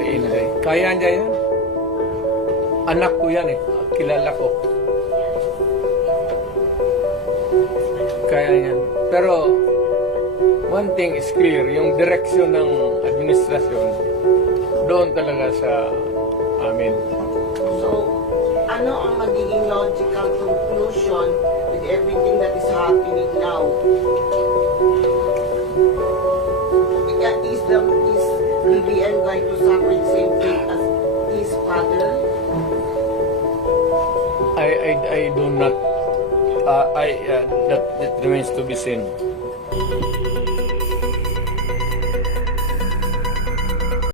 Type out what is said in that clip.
Inday. Kaya niya yan. Anak ko yan eh. Kilala ko. Kaya yan. Pero, one thing is clear, yung direksyon ng administrasyon, doon talaga sa amin. So, ano ang magiging logical conclusion with everything that is happening now? Is BBM going to suffer the same fate as his father? I do not, that remains to be seen.